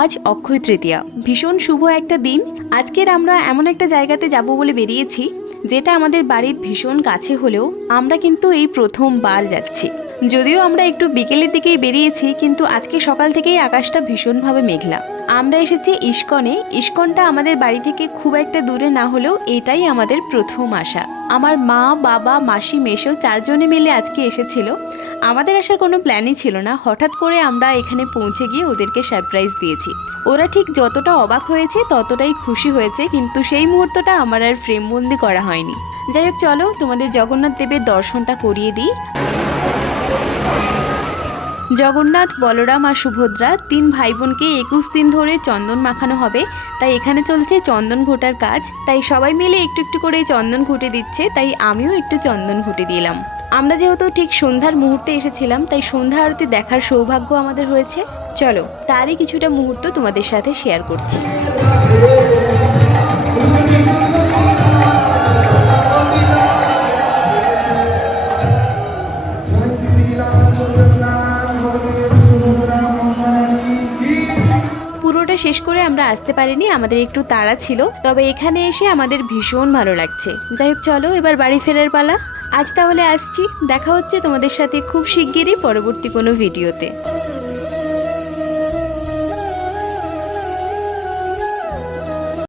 আজ অক্ষয় তৃতীয়া, ভীষণ শুভ একটা দিন। আজকের আমরা এমন একটা জায়গাতে যাব বলে বেরিয়েছি যেটা আমাদের বাড়ির ভীষণ কাছে হলেও আমরা কিন্তু এই প্রথমবার যাচ্ছি। যদিও আমরা একটু বিকেলের দিকেই বেরিয়েছি, কিন্তু আজকে সকাল থেকেই আকাশটা ভীষণভাবে মেঘলা। আমরা এসেছি ইস্কনে। ইস্কনটা আমাদের বাড়ি থেকে খুব একটা দূরে না হলেও এটাই আমাদের প্রথম আসা। আমার মা, বাবা, মাসি, মেশো চারজনে মিলে আজকে এসেছিল। আমাদের আসার কোনো প্ল্যানই ছিল না, হঠাৎ করে আমরা এখানে পৌঁছে গিয়ে ওদেরকে সারপ্রাইজ দিয়েছি। ওরা ঠিক যতটা অবাক হয়েছে ততটাই খুশি হয়েছে, কিন্তু সেই মুহূর্তটা আমার আর ফ্রেমবন্দি করা হয়নি। যাই হোক, চলো তোমাদের জগন্নাথ দেবের দর্শনটা করিয়ে দিই। জগন্নাথ, বলরাম আর সুভদ্রা তিন ভাই বোনকে 21 দিন ধরে চন্দন মাখানো হবে, তাই এখানে চলছে চন্দন ঘোটার কাজ। তাই সবাই মিলে একটু একটু করে চন্দন ঘুটে দিচ্ছে, তাই আমিও একটু চন্দন ঘুটে দিলাম। আমরা যেহেতু ঠিক সন্ধ্যার মুহূর্তে এসেছিলাম, তাই সন্ধ্যা আরতি দেখার সৌভাগ্য আমাদের হয়েছে। চলো তারই কিছুটা মুহূর্ত তোমাদের সাথে শেয়ার করছি। পুরোটা শেষ করে আমরা আসতে পারিনি, আমাদের একটু তাড়া ছিল, তবে এখানে এসে আমাদের ভীষণ ভালো লাগছে। যাই হোক, চলো এবার বাড়ি ফেরার পালা। আজ তাহলে আসছি, দেখা হচ্ছে তোমাদের সাথে খুব শিগগিরই পরবর্তী কোনো ভিডিওতে।